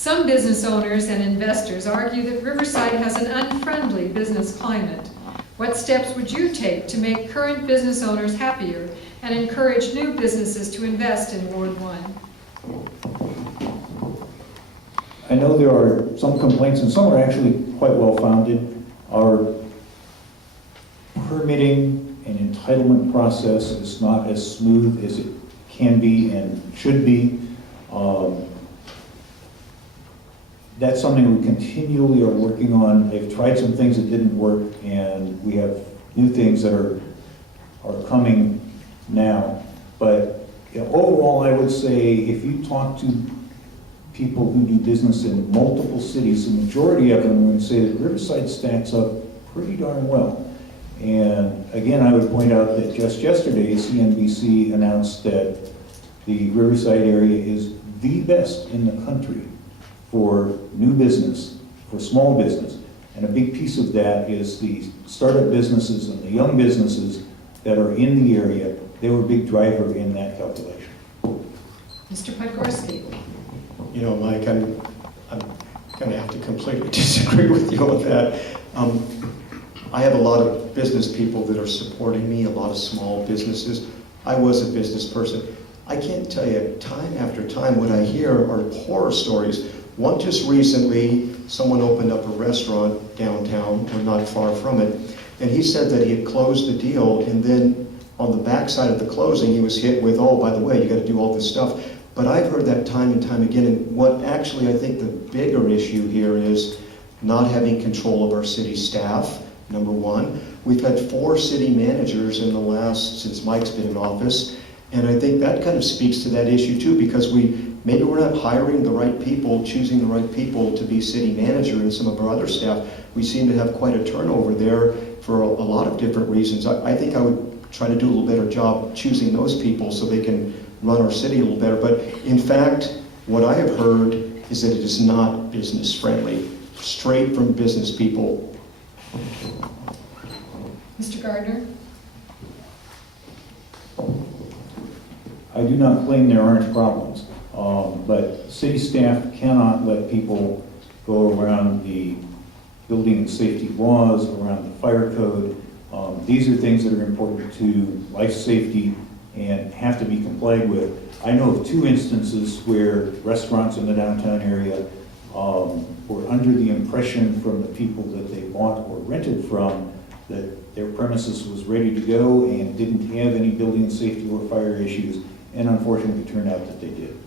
Some business owners and investors argue that Riverside has an unfriendly business climate. What steps would you take to make current business owners happier and encourage new businesses to invest in Ward 1? I know there are some complaints, and some are actually quite well-founded. Our permitting and entitlement process is not as smooth as it can be and should be. That's something we continually are working on. They've tried some things that didn't work, and we have new things that are coming now. But overall, I would say if you talk to people who do business in multiple cities, the majority of them would say that Riverside stacks up pretty darn well. And again, I would point out that just yesterday, CNBC announced that the Riverside area is the best in the country for new business, for small business. And a big piece of that is the startup businesses and the young businesses that are in the area. They were a big driver in that calculation. Mr. Podgorski. You know, Mike, I'm going to have to completely disagree with you on that. I have a lot of business people that are supporting me, a lot of small businesses. I was a business person. I can't tell you, time after time, what I hear are horror stories. One just recently, someone opened up a restaurant downtown, or not far from it, and he said that he had closed the deal, and then on the backside of the closing, he was hit with, oh, by the way, you got to do all this stuff. But I've heard that time and time again, and what actually I think the bigger issue here is not having control of our city staff, number one. We've had 4 city managers in the last, since Mike's been in office, and I think that kind of speaks to that issue too, because maybe we're not hiring the right people, choosing the right people to be city manager, and some of our other staff, we seem to have quite a turnover there for a lot of different reasons. I think I would try to do a little better job choosing those people so they can run our city a little better. But in fact, what I have heard is that it is not business friendly, straight from business people. Mr. Gardner. I do not claim there aren't problems, but city staff cannot let people go around the building and safety laws, around the fire code. These are things that are important to life safety and have to be complied with. I know of 2 instances where restaurants in the downtown area were under the impression from the people that they bought or rented from that their premises was ready to go and didn't have any building and safety or fire issues, and unfortunately it turned out that they did.